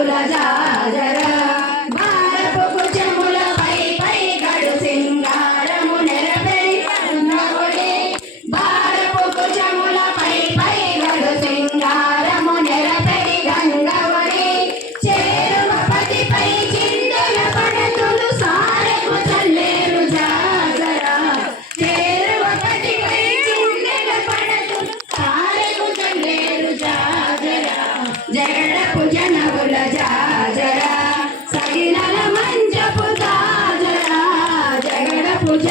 కుల జాజరా జగత పూజ నగుల జాజరా సగినల మంజపు జాజరా జగత పూజ